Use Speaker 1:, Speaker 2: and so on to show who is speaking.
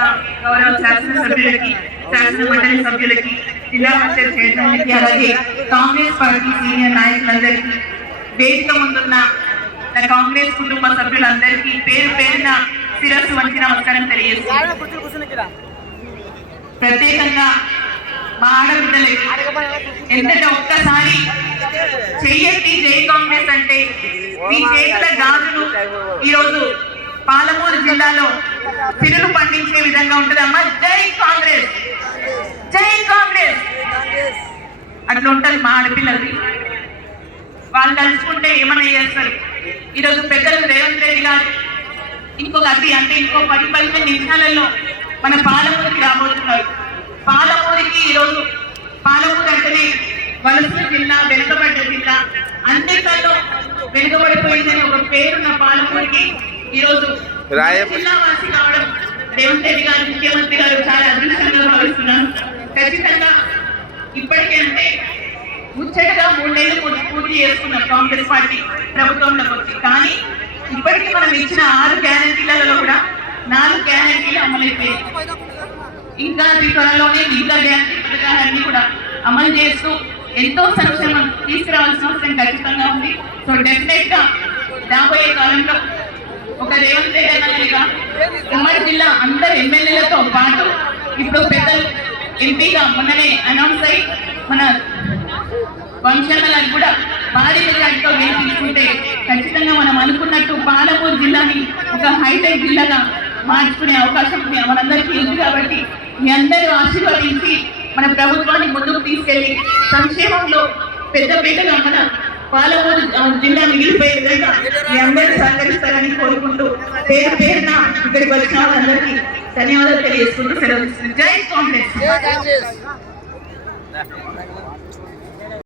Speaker 1: ఉన్న గౌరవ శాసనసభ్యులకి శాసన మండలి సభ్యులకి జిల్లా పరిషత్ చైర్మన్కి అలాగే కాంగ్రెస్ పార్టీ సీనియర్ నాయకులందరికీ వేదిక ముందున్న నా కాంగ్రెస్ కుటుంబ సభ్యులందరికీ పేరు పేరున శిరస్సు వంచి నమస్కారం తెలియజేస్తున్నాను. ప్రత్యేకంగా మా ఆడబిడ్డలకి ఎందుకంటే ఒక్కసారి చెయ్యండి జై కాంగ్రెస్ అంటే మీ చేతుల గాజులు ఈరోజు పాలమూరు జిల్లాలో సిరులు పండించే విధంగా ఉంటుందమ్మా. జై కాంగ్రెస్. జై కాంగ్రెస్. అట్లా ఉంటుంది మా ఆడపిల్లలది. వాళ్ళు తలుచుకుంటే ఏమైనా చేస్తారు. ఈరోజు పెద్దలు రేవంత్ రెడ్డి గారు ఇంకొక అతి అంటే ఇంకో పది పదిహేను నిమిషాలలో మన పాలమూరికి రాబోతున్నారు. పాలమూరికి ఈరోజు పాలమూరు అంటేనే వలస జిల్లా వెనుకబడ్డ జిల్లా అన్నిట్లలో వెనుకబడిపోయిందని ఒక పేరున్న పాలమూరికి ఈరోజు
Speaker 2: రాయ-
Speaker 1: జిల్లా వాసి కావడం రేవంత్ రెడ్డి గారు ముఖ్యమంత్రి గారు చాలా అదృష్టంగా భావిస్తున్నాను ఖచ్చితంగా ఇప్పటికే అంటే ముచ్చటగా మూడేళ్ళు పూర్తి పూర్తి చేసుకున్నాం కాంగ్రెస్ పార్టీ ప్రభుత్వంలోకి వచ్చి. కానీ ఇప్పటికీ మనం ఇచ్చిన ఆరు గ్యారంటీలలో కూడా నాలుగు గ్యారంటీలు అమలైపోయాయి. ఇంకా అతి త్వరలోనే మిగతా గ్యారంటీ పథకాలన్నీ కూడా అమలు చేస్తూ ఎంతో సంక్షేమం తీసుకురావాల్సిన అవసరం ఖచ్చితంగా ఉంది. సో డెఫినెట్గా రాబోయే కాలంలో ఒక రేవంత్ రెడ్డి అన్నగా ఉమ్మడి జిల్లా అందరు ఎమ్మెల్యేలతో పాటు ఇప్పుడు పెద్దలు ఎంపీగా మొన్ననే అనౌన్స్ అయ్యి మన వంశాలను కూడా భారీ మెజార్టీతో గెలిపించుకుంటే ఖచ్చితంగా మనం అనుకున్నట్టు పాలమూరు జిల్లాని ఒక హైటెక్ జిల్లాగా మార్చుకునే అవకాశం మనందరికీ ఉంది కాబట్టి మీ అందరూ ఆశీర్వదించి మన ప్రభుత్వాన్ని ముందుకు తీసుకెళ్ళి సంక్షేమంలో పెద్దపీటగా మన పాలమూరు జిల్లా మిగిలిపోయే విధంగా మీ అందరూ సహకరిస్తారని కోరుకుంటూ పేరు పేరున ఇక్కడికి వచ్చిన వాళ్ళందరికీ ధన్యవాదాలు తెలియజేసుకుంటూ సెలవు జై కాంగ్రెస్.